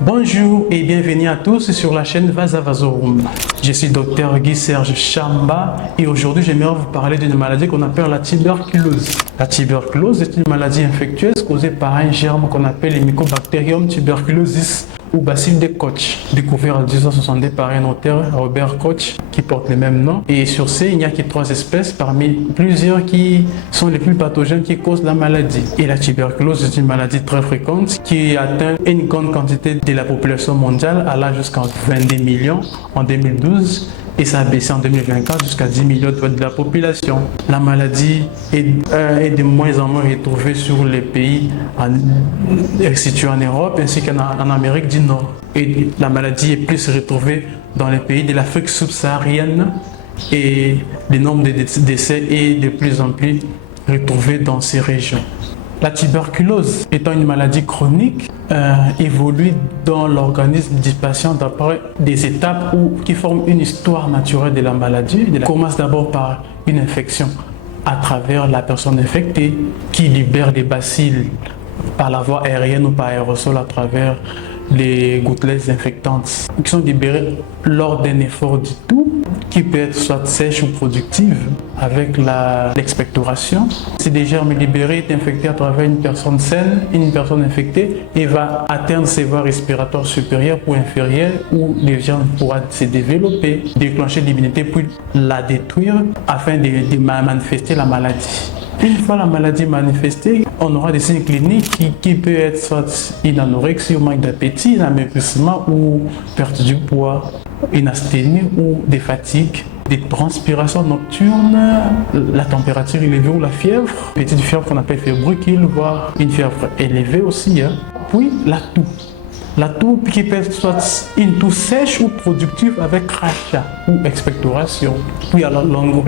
Bonjour et bienvenue à tous sur la chaîne Vaza Vazorum. Je suis Dr Guy Serge Chamba et aujourd'hui j'aimerais vous parler d'une maladie qu'on appelle la tuberculose. La tuberculose est une maladie infectieuse causée par un germe qu'on appelle le Mycobacterium tuberculosis ou bacille de Koch, découvert en 1962 par un auteur, Robert Koch, qui porte le même nom. Et sur ce, il n'y a que 3 espèces parmi plusieurs qui sont les plus pathogènes qui causent la maladie. Et la tuberculose est une maladie très fréquente qui atteint une grande quantité de la population mondiale, allant jusqu'à 22 millions en 2012. Et ça a baissé en 2024 jusqu'à 10 millions de la population. La maladie est de moins en moins retrouvée sur les pays situés en Europe ainsi qu'en Amérique du Nord. Et la maladie est plus retrouvée dans les pays de l'Afrique subsaharienne et le nombre de décès est de plus en plus retrouvé dans ces régions. La tuberculose étant une maladie chronique, évolue dans l'organisme du patient d'après des étapes qui forment une histoire naturelle de la maladie. Elle commence d'abord par une infection à travers la personne infectée qui libère les bacilles par la voie aérienne ou par aérosol à travers les gouttelettes infectantes qui sont libérées lors d'un effort du tout qui peut être soit sèche ou productive avec l'expectoration. Si des germes libérés est infecté à travers une personne saine, une personne infectée et va atteindre ses voies respiratoires supérieures ou inférieures où les germes pourront se développer, déclencher l'immunité puis la détruire afin de manifester la maladie. Une fois la maladie manifestée, on aura des signes cliniques qui peuvent être soit une anorexie ou manque d'appétit, un amaigrissement ou perte du poids, une asthénie ou des fatigues, des transpirations nocturnes, la température élevée ou la fièvre, petite fièvre qu'on appelle fébrile, voire une fièvre élevée aussi, puis la toux. La toux qui peut être soit une toux sèche ou productive avec crachat ou expectoration. Puis à la longue,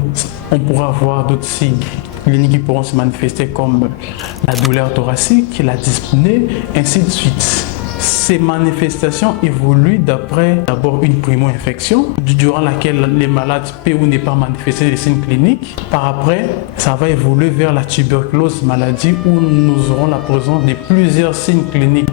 on pourra avoir d'autres signes cliniques qui pourront se manifester comme la douleur thoracique, la dyspnée, ainsi de suite. Ces manifestations évoluent d'après d'abord une primo-infection durant laquelle les malades peuvent ou ne pas manifester les signes cliniques. Par après, ça va évoluer vers la tuberculose maladie où nous aurons la présence de plusieurs signes cliniques